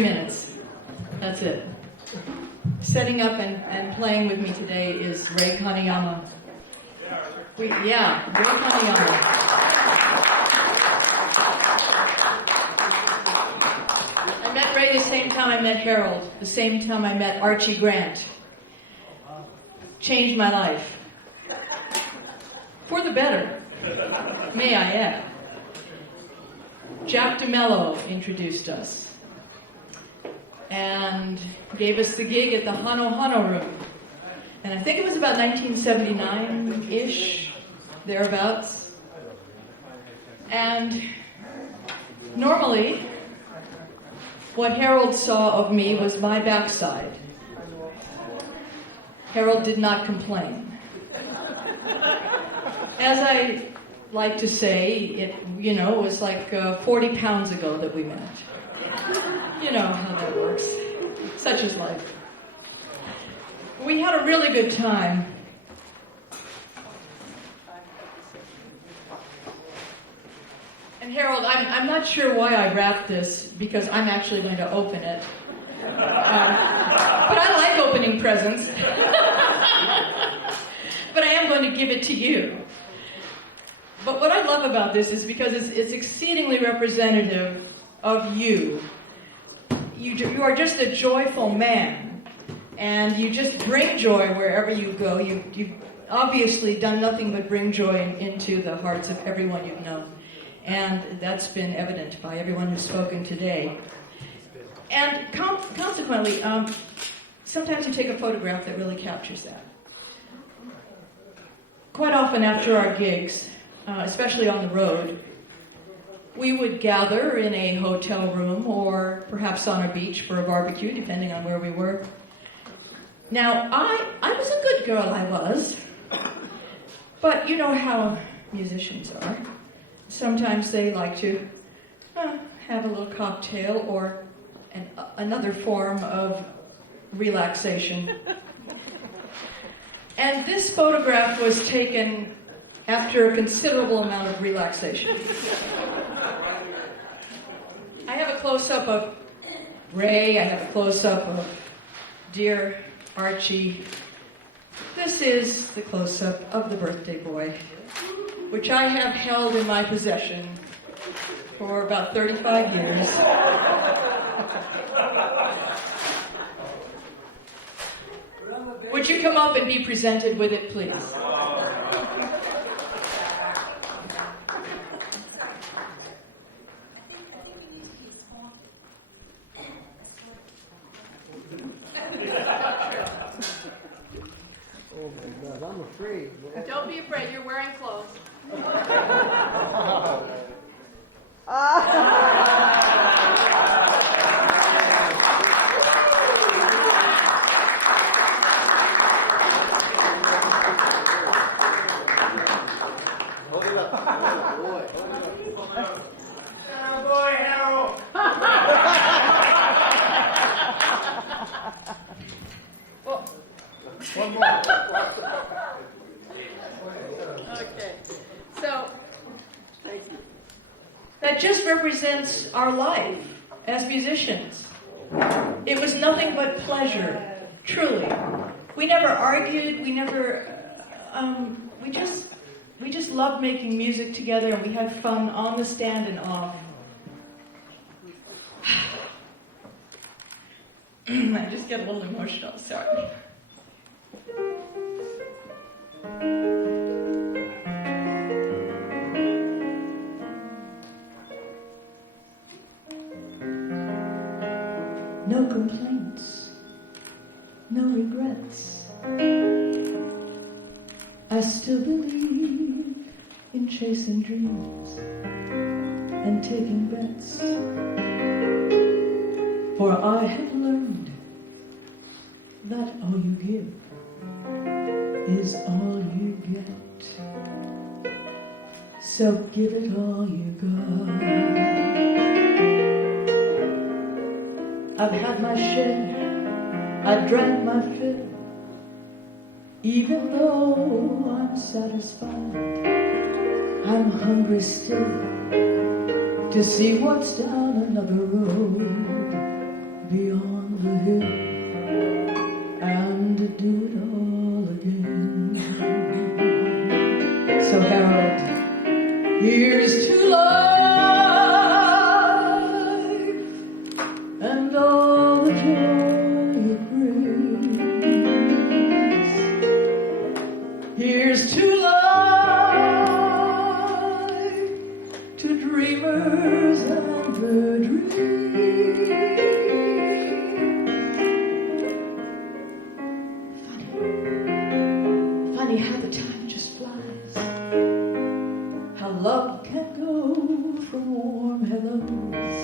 3 minutes. That's it. Setting up and playing with me today is Ray Kaneyama. Ray Kaneyama. I met Ray the same time I met Harold, the same time I met Archie Grant. Changed my life. For the better, may I add. Jack DeMello introduced us and gave us the gig at the Hano Hano Room. And I think it was about 1979-ish, thereabouts. And normally, what Harold saw of me was my backside. Harold did not complain. As I like to say, it was like 40 pounds ago that we met. You know how that works. Such is life. We had a really good time. And Harold, I'm not sure why I wrapped this, because I'm actually going to open it. But I like opening presents. But I am going to give it to you. But what I love about this is because it's exceedingly representative of you. You are just a joyful man, and you just bring joy wherever you go. You've obviously done nothing but bring joy into the hearts of everyone you've known. And that's been evident by everyone who's spoken today. And consequently, sometimes you take a photograph that really captures that. Quite often after our gigs, especially on the road, we would gather in a hotel room or perhaps on a beach for a barbecue, depending on where we were. Now, I was a good girl, I was. But you know how musicians are. Sometimes they like to have a little cocktail or another form of relaxation. And this photograph was taken after a considerable amount of relaxation. I have a close-up of Ray, I have a close-up of dear Archie. This is the close-up of the birthday boy, which I have held in my possession for about 35 years. Would you come up and be presented with it, please? Oh my God, I'm afraid. Don't be afraid, you're wearing clothes. Hold it up. Oh boy. Oh boy, Harold. Well, One more. okay. So, that just represents our life as musicians. It was nothing but pleasure, truly. We never argued, we never, we just loved making music together, and we had fun on the stand and off. I just get a little emotional, sorry. No complaints, no regrets. I still believe in chasing dreams and taking bets. For I have learned that all you give is all you get. So give it all you got. I've had my share, I drank my fill. Even though I'm satisfied, I'm hungry still to see what's down another road. dreamers and the dreams. Funny how the time just flies. How love can go from warm hellos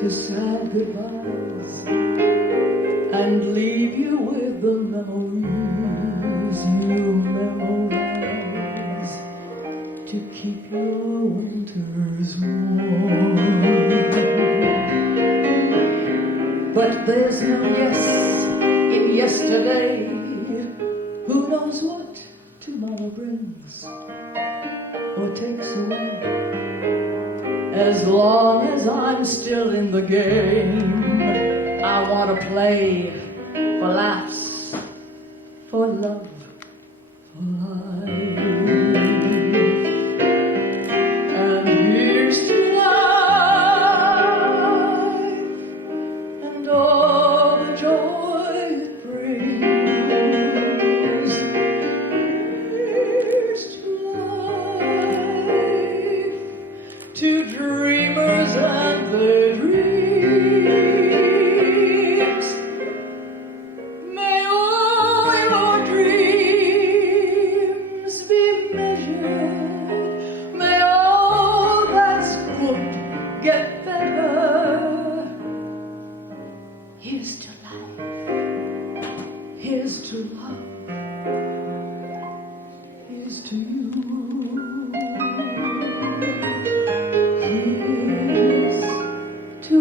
to sad goodbyes and leave you with the memories you memorize to keep your winters warm. But there's no yes in yesterday. Who knows what tomorrow brings or takes away? As long as I'm still in the game, I want to play for laughs, for love, for life. And here's to life and all the joy it brings. Here's to life, to dreamers and their dreams. May all your dreams be measured. May all that's good get better. Here's to life. Here's to love. Here's to you. Here's to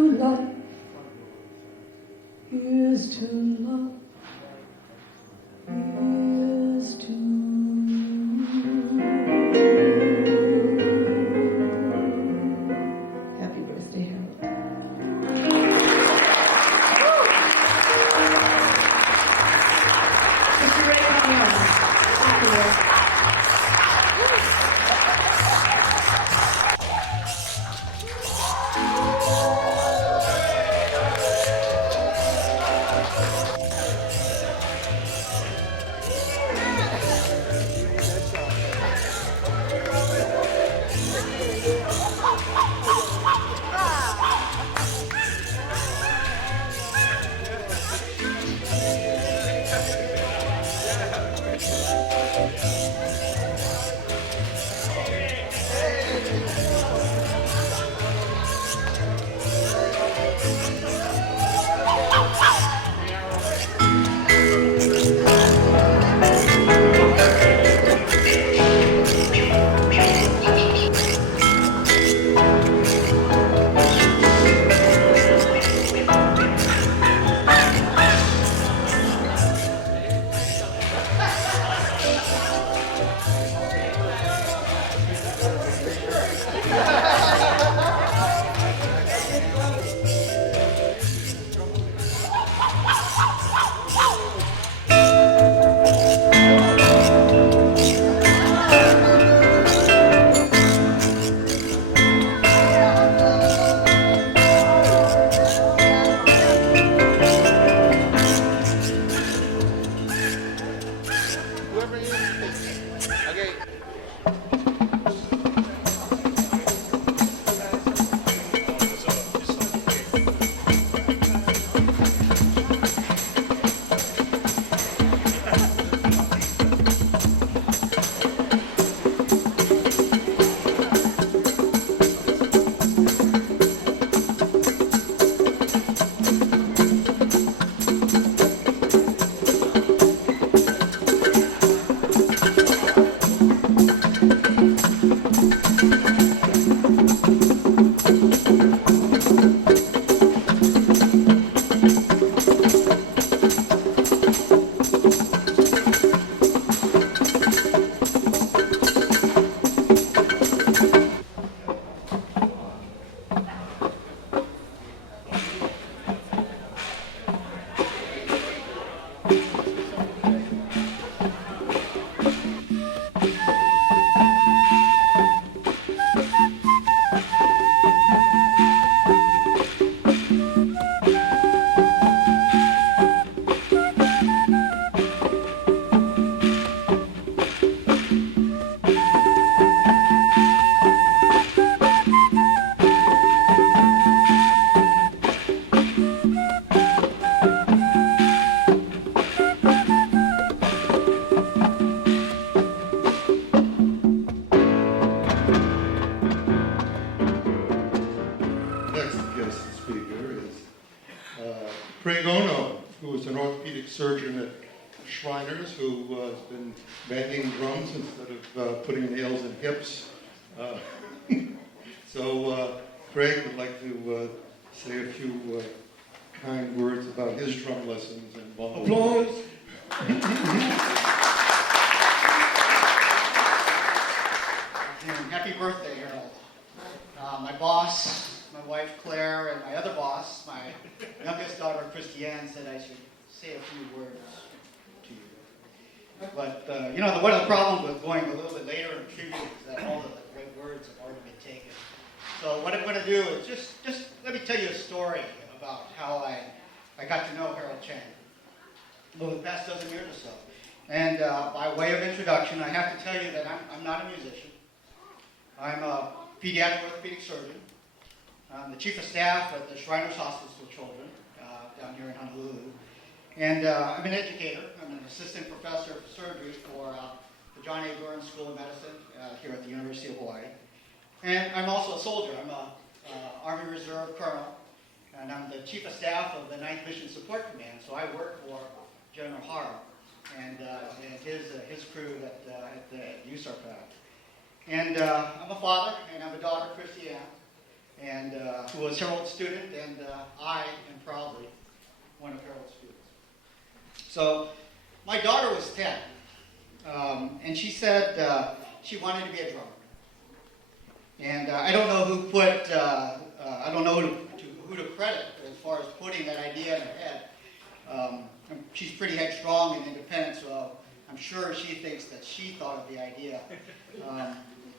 Craig Ono, who is an orthopedic surgeon at Shriners, who has been banging drums instead of putting nails in hips. So Craig would like to say a few kind words about his drum lessons and bongo. Applause. Happy birthday, Harold. My boss, my wife Claire, and my other boss, my youngest daughter Christiane, said I should say a few words to you. But, one of the problems with going a little bit later in tribute is that all the great words have already been taken. So what I'm going to do is just let me tell you a story about how I got to know Harold Chang over the past dozen years or so. And by way of introduction, I have to tell you that I'm not a musician. I'm a pediatric orthopedic surgeon. I'm the chief of staff at the Shriners Hospice for Children down here in Honolulu. And I'm an educator. I'm an assistant professor of surgery for the John A. Gurren School of Medicine here at the University of Hawaii. And I'm also a soldier. I'm an Army Reserve colonel, and I'm the chief of staff of the 9th Mission Support Command. So I work for General Harb and his crew at the USARPAC. And I'm a father, and I have a daughter, Christiane, and who was Harold's student, and I am proudly one of Harold's students. So my daughter was 10, and she said she wanted to be a drummer. And I don't know who put, I don't know who to credit as far as putting that idea in her head. She's pretty headstrong and independent, so I'm sure she thinks that she thought of the idea.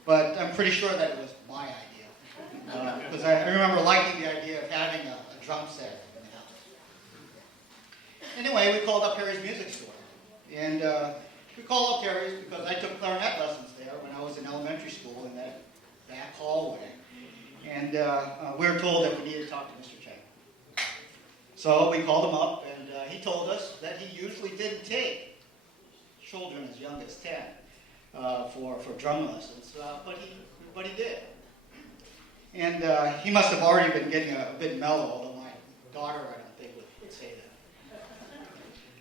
But I'm pretty sure that it was my idea. Because I remember liking the idea of having a drum set in the house. Anyway, we called up Harry's music store. And we called up Harry's because I took clarinet lessons there when I was in elementary school in that back hallway. And we were told that we needed to talk to Mr. Chang. So we called him up, and he told us that he usually didn't take children as young as 10 for drum lessons, but he did. And he must have already been getting a bit mellow, although my daughter, I don't think, would say that.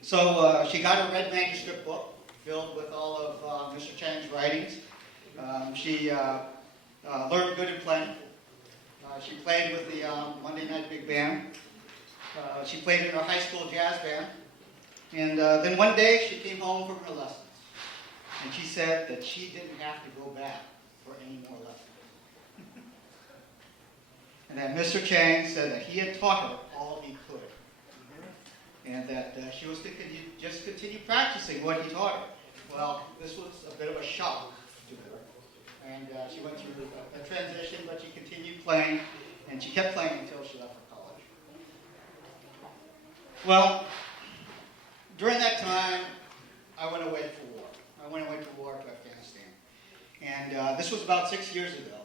So she got a red manuscript book filled with all of Mr. Chang's writings. She learned good and plenty. She played with the Monday Night Big Band. She played in her high school jazz band. And then one day she came home from her lessons. And she said that she didn't have to go back for any more lessons. And that Mr. Chang said that he had taught her all he could. And that she was to just continue practicing what he taught her. Well, this was a bit of a shock to her. And she went through a transition, but she continued playing, and she kept playing until she left for college. Well, during that time, I went away for war. I went away for war to Afghanistan. And this was about 6 years ago.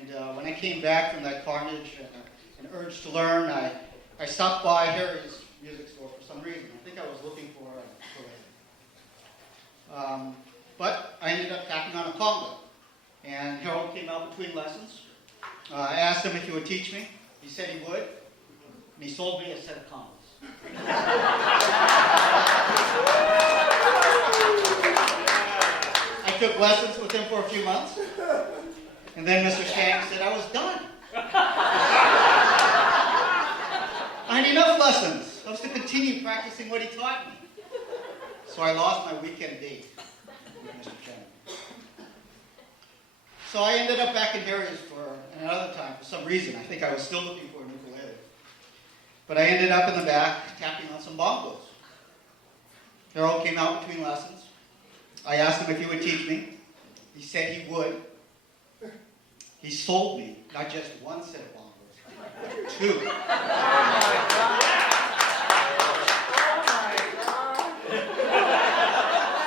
And when I came back from that carnage and urge to learn, I stopped by Harry's music store for some reason. I think I was looking for a ukulele. But I ended up tapping on a conga. And Harold came out between lessons. I asked him if he would teach me. He said he would. And he sold me a set of congas. I took lessons with him for a few months. And then Mr. Chang said I was done. I had enough lessons. I was to continue practicing what he taught me. So I lost my weekend date with Mr. Chang. So I ended up back in Harry's for another time for some reason. I think I was still looking for a ukulele. But I ended up in the back tapping on some bongos. Harold came out between lessons. I asked him if he would teach me. He said he would. He sold me not just one set of bongos, but 2.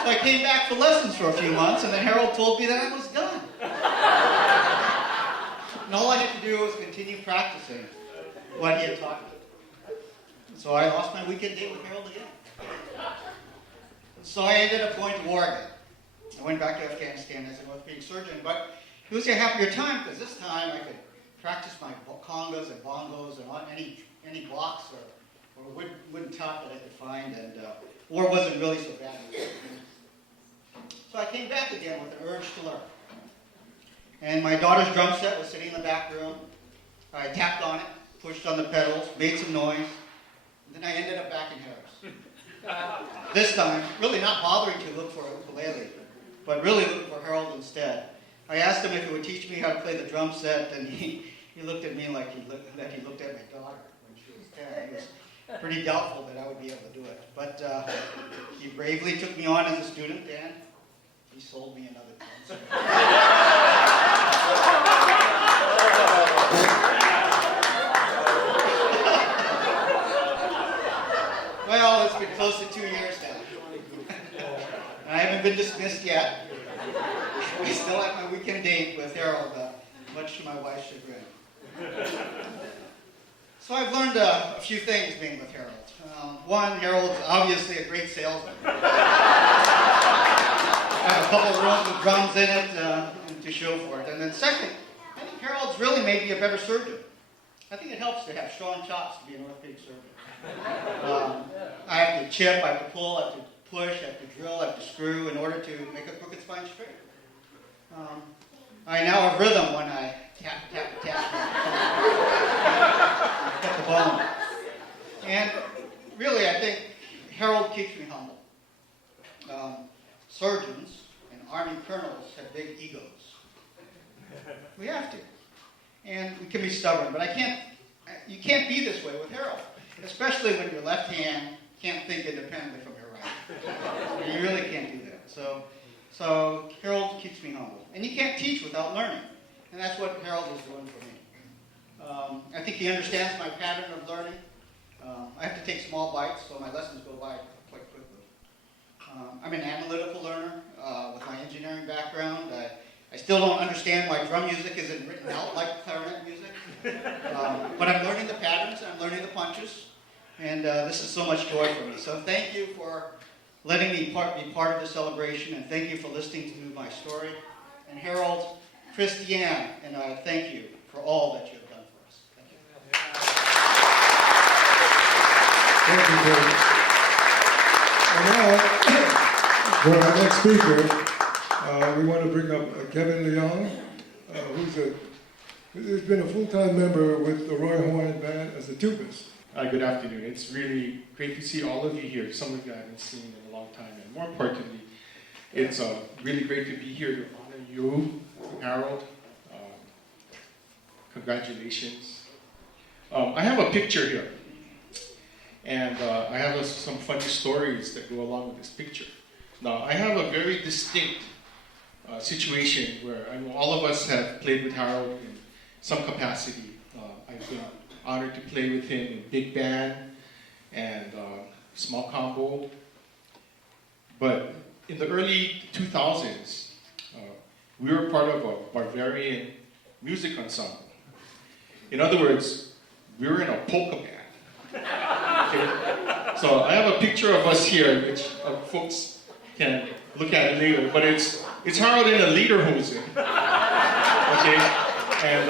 So I came back for lessons for a few months, and then Harold told me that I was done. And all I had to do was continue practicing what he had taught me. So I lost my weekend date with Harold again. So I ended up going to war again. I went back to Afghanistan as an orthopedic surgeon, but it was a happier time because this time I could practice my congas and bongos and any blocks or or wooden top that I could find, and or wasn't really so bad. So I came back again with an urge to learn. And my daughter's drum set was sitting in the back room. I tapped on it, pushed on the pedals, made some noise, and then I ended up back in Harris. This time, really not bothering to look for a ukulele, but really looking for Harold instead. I asked him if he would teach me how to play the drum set, and he looked at me like he looked at my daughter when she was 10. He was pretty doubtful that I would be able to do it. But he bravely took me on as a student, and he sold me another drum set. Well, it's been close to 2 years now. I haven't been dismissed yet. I still have my weekend date with Harold, much to my wife's chagrin. So I've learned a few things being with Harold. One, Harold's obviously a great salesman. I have a couple of rooms with drums in it to show for it. And then second, I think Harold's really made me a better surgeon. I think it helps to have strong chops to be an orthopedic surgeon. I have to chip, I have to pull, I have to push, I have to drill, I have to screw in order to make a crooked spine straight. I now have rhythm when I tap, tap, tap, tap the bone. And really, I think Harold keeps me humble. Surgeons and Army colonels have big egos. We have to. And we can be stubborn, but you can't be this way with Harold. Especially when your left hand can't think independently from your right. You really can't do that. So Harold keeps me humble. And you can't teach without learning. And that's what Harold is doing for me. I think he understands my pattern of learning. I have to take small bites, so my lessons go by quite quickly. I'm an analytical learner with my engineering background. I still don't understand why drum music isn't written out like clarinet music. But I'm learning the patterns, and I'm learning the punches, and this is so much joy for me. So thank you for letting me be part of the celebration, and thank you for listening to my story. And Harold, Christiane, and I thank you for all that you have done for us. Thank you, David. And now, for our next speaker, we want to bring up Kevin Leong, who's been a full-time member with the Roy Horn Band as a tubist. Good afternoon. It's really great to see all of you here, some of you I haven't seen in a long time, and more importantly, it's really great to be here to honor you, Harold. Congratulations. I have a picture here, and I have some funny stories that go along with this picture. Now, I have a very distinct situation where I know all of us have played with Harold in some capacity. I've been honored to play with him in big band and small combo. But in the early 2000s, we were part of a Bavarian music ensemble. In other words, we were in a polka band. Okay? So I have a picture of us here, which folks can look at it later, but it's Harold in a lederhosen. Okay? And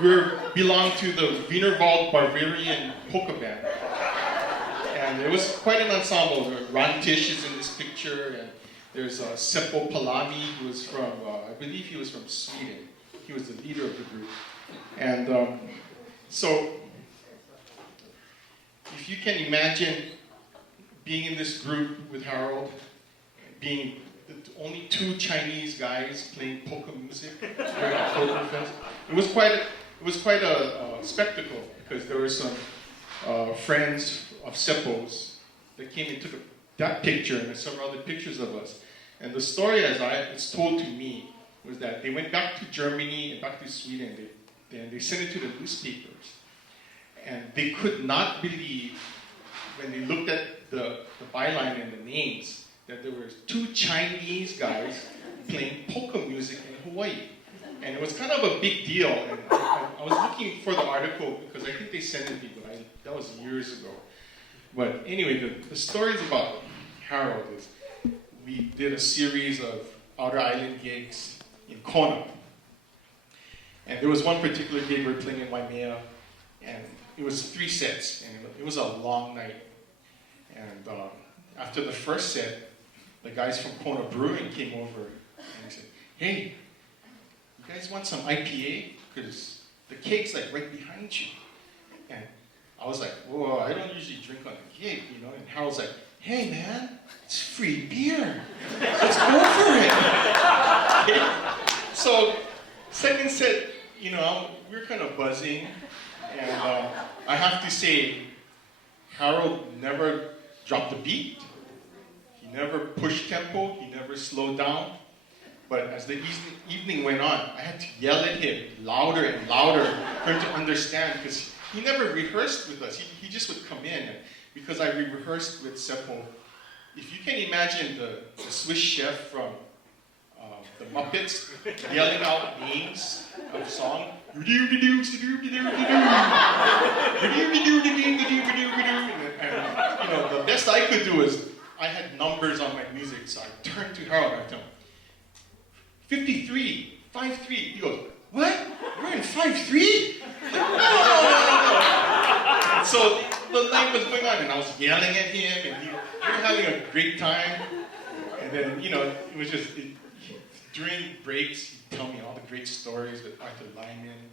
we belong to the Wienerwald Bavarian polka band. And it was quite an ensemble. Ron Tisch is in this picture, and there's Seppo Palami, who was from, I believe he was from Sweden. He was the leader of the group. And so, if you can imagine being in this group with Harold, being the only two Chinese guys playing polka music during Oktoberfest, it was quite a spectacle, because there were some friends of Seppo's that came and took that picture and several other pictures of us. And the story, as it's told to me, was that they went back to Germany and back to Sweden, and they sent it to the newspapers. And they could not believe, when they looked at the byline and the names, that there were two Chinese guys playing polka music in Hawaii. And it was kind of a big deal. And I was looking for the article, because I think they sent it to me, but that was years ago. But anyway, the stories about Harold is, we did a series of outer island gigs in Kona. And there was one particular gig we were playing in Waimea, And it was 3 sets, and it was a long night. And after the first set, the guys from Kona Brewing came over and they said, "Hey, you guys want some IPA? Because the cake's like right behind you." And I was like, "Whoa, I don't usually drink on the cake, you know." And Harold's like, "Hey man, it's free beer. Let's go for it." Okay? So, second set, you know, we were kind of buzzing. And I have to say, Harold never dropped a beat. He never pushed tempo. He never slowed down. But as the evening went on, I had to yell at him louder and louder for him to understand, because he never rehearsed with us. He just would come in. And because I rehearsed with Seppo, if you can imagine the Swiss chef from the Muppets yelling out names of song, and you know, the best I could do is I had numbers on my music, so I turned to Harold and I told him, 53, 5-3. He goes, "What? We're in 5-3?" No. So the night was going on, and I was yelling at him, and we were having a great time. And then, you know, it was just, during breaks, he'd tell me all the great stories with Arthur Lyman,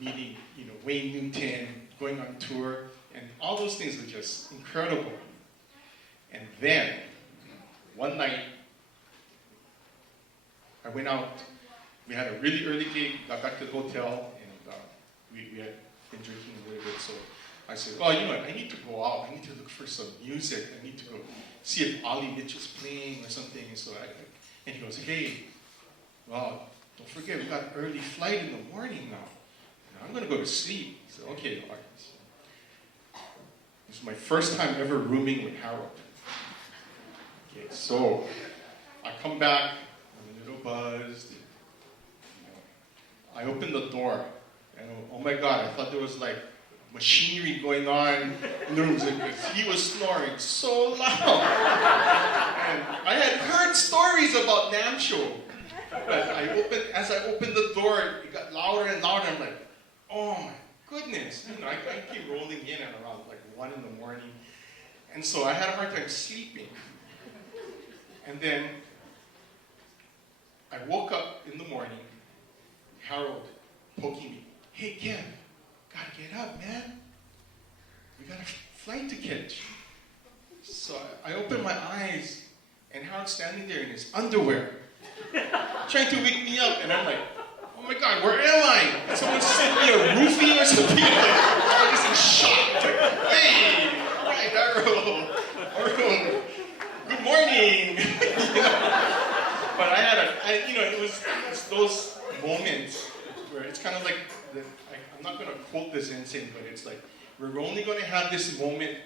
meeting, you know, Wayne Newton, going on tour, and all those things were just incredible. And then, one night, I went out. We had a really early gig, got back to the hotel, and we had been drinking a little bit, so I said, "Well, you know what, I need to go out. I need to look for some music. I need to go see if Ollie Mitchell's playing or something." And he goes, "Hey, well, don't forget, we got an early flight in the morning now. I'm going to go to sleep." I said, "Okay, all right." This is my first time ever rooming with Harold. Okay, so I come back, I'm a little buzzed. I open the door, and oh my God, I thought there was like machinery going on in the room. He was snoring so loud. And I had heard stories about Namcho. But as I opened the door, it got louder and louder. I'm like, oh my goodness. You know, I came rolling in at around like 1 in the morning. And so I had a hard time sleeping. And then I woke up in the morning, Harold poking me. "Hey, Kev, gotta get up, man. We got a flight to catch." So I opened my eyes, and Harold's standing there in his underwear, trying to wake me up. And I'm like, "Oh my God, where am I? Someone sent me a roofie or something?" I was just in shock. Like, "Hey, right, Harold. Good morning." You know? But it was those moments where it's kind of like, I'm not going to quote this insane, but it's like, we're only going to have this moment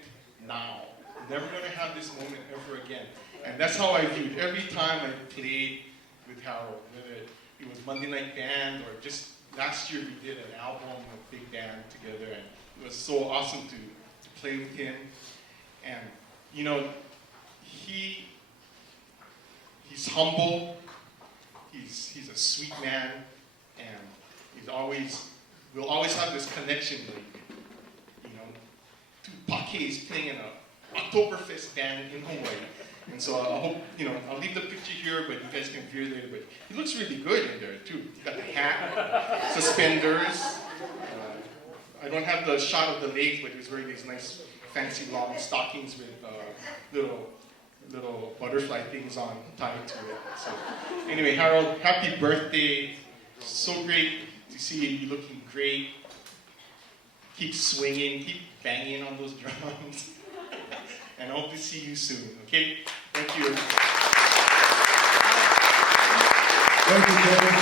now. We're never going to have this moment ever again. And that's how I viewed every time I played with Harold, whether it was Monday Night Band or just last year we did an album with big band together, and it was so awesome to play with him. And, you know, he's humble, he's a sweet man, and we'll always have this connection. Like, you know, Tupake is playing in an Oktoberfest band in Hawaii. And so I hope, you know, I'll leave the picture here, but you guys can view it later. But he looks really good in there too. He's got the hat, suspenders. I don't have the shot of the legs, but he was wearing these nice, fancy long stockings with little butterfly things on tied to it. So anyway, Harold, happy birthday. So great to see you looking great. Keep swinging, keep banging on those drums. And I hope to see you soon, okay? Thank you. Thank you, Kevin.